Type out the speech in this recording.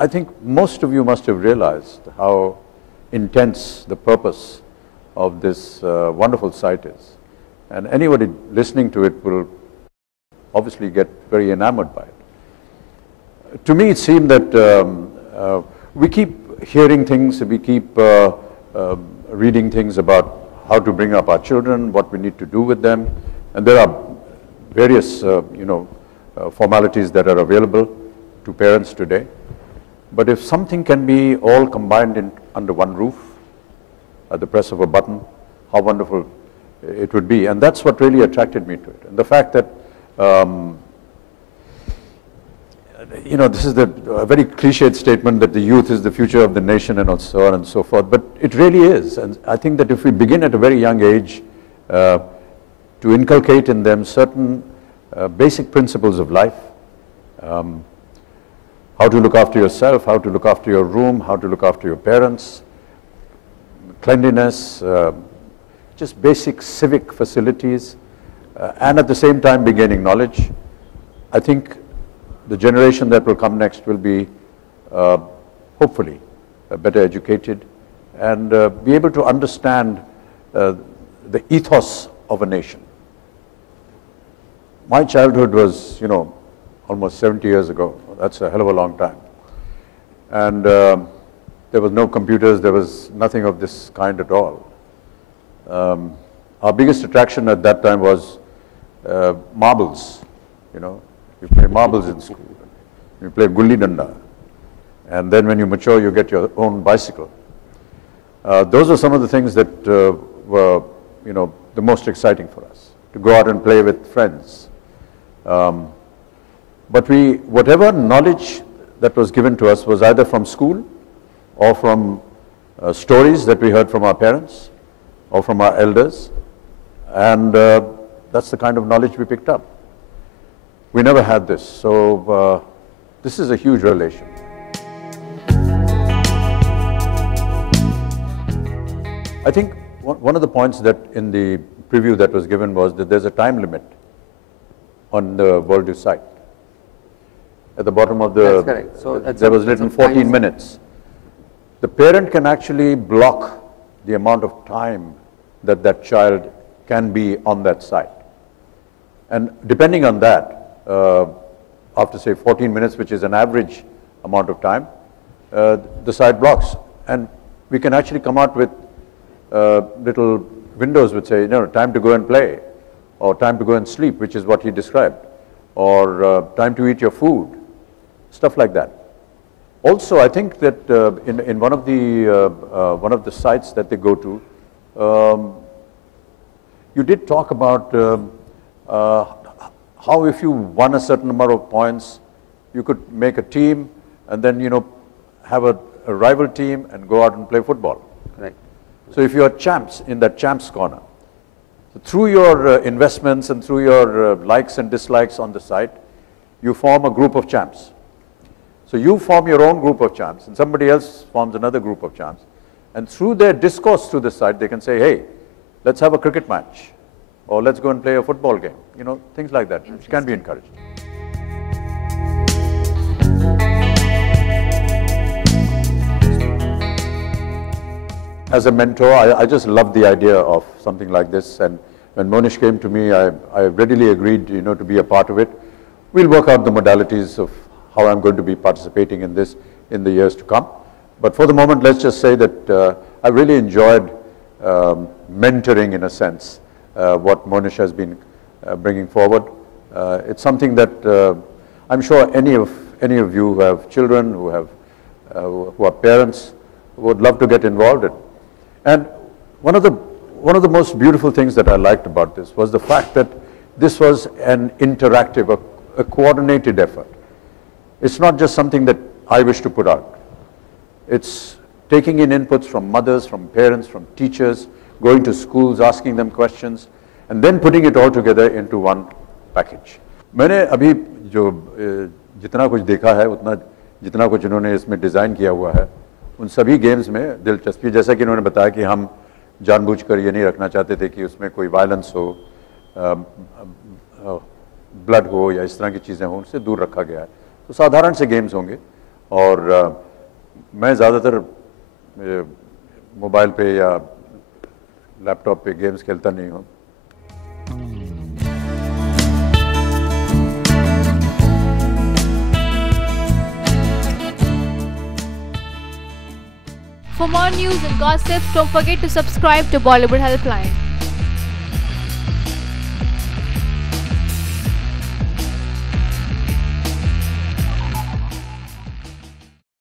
I think most of you must have realized how intense the purpose of this wonderful site is. And anybody listening to it will obviously get very enamored by it. To me, it seemed that we keep hearing things, we keep reading things about how to bring up our children, what we need to do with them, and there are various, formalities that are available to parents today. But if something can be all combined under one roof, at the press of a button, how wonderful it would be. And that's what really attracted me to it. And the fact that, this is a very cliched statement that the youth is the future of the nation and so on and so forth, but it really is. And I think that if we begin at a very young age to inculcate in them certain basic principles of life, how to look after yourself, how to look after your room, how to look after your parents, cleanliness, just basic civic facilities, and at the same time be gaining knowledge. I think the generation that will come next will be hopefully better educated and be able to understand the ethos of a nation. My childhood was, almost 70 years ago. That's a hell of a long time. And there was no computers, there was nothing of this kind at all. Our biggest attraction at that time was marbles. You play marbles in school. You play gulli danda. And then when you mature, you get your own bicycle. Those are some of the things that were, the most exciting for us, to go out and play with friends. But whatever knowledge that was given to us was either from school or from stories that we heard from our parents or from our elders, and that's the kind of knowledge we picked up. We never had this, so this is a huge revelation. I think one of the points that in the preview that was given was that there's a time limit on the World site. At the bottom of the, that's correct. So there was written 14 minutes. The parent can actually block the amount of time that that child can be on that site. And depending on that, after say 14 minutes, which is an average amount of time, the site blocks. And we can actually come out with little windows which say, time to go and play, or time to go and sleep, which is what he described, or time to eat your food, stuff like that. Also, I think that in one of the sites that they go to, you did talk about how if you won a certain number of points, you could make a team and then have a rival team and go out and play football. Right. So if you are champs in that champs corner, so through your investments and through your likes and dislikes on the site, you form a group of champs. So you form your own group of champs and somebody else forms another group of champs. And through their discourse through the site, they can say, hey, let's have a cricket match, or let's go and play a football game. Things like that, which can be encouraged. As a mentor, I just love the idea of something like this. And when Monish came to me, I readily agreed, to be a part of it. We'll work out the modalities of how I'm going to be participating in this in the years to come. But for the moment, let's just say that I really enjoyed mentoring, in a sense, what Monish has been bringing forward. It's something that I'm sure any of you who have children, who are parents, would love to get involved in. And one of the most beautiful things that I liked about this was the fact that this was an interactive, a coordinated effort. It's not just something that I wish to put out. It's taking in inputs from mothers, from parents, from teachers, going to schools, asking them questions, and then putting it all together into one package. मैंने अभी जो जितना कुछ देखा है, जितना कुछ इन्होंने इसमें डिज़ाइन किया हुआ है, उन सभी गेम्स में दिलचस्पी, जैसा कि इन्होंने बताया कि हम जानबूझकर ये नहीं रखना चाहते थे कि उसमें कोई वायलेंस हो, ब्लड हो या इस तरह की चीज़ें हों, उनसे दूर रखा गया है. तो साधारण से गेम्स होंगे और मैं ज़्यादातर मोबाइल पे या लैपटॉप पे गेम्स खेलता नहीं हूँ. For more news and gossip, don't forget to subscribe to Bollywood Helpline.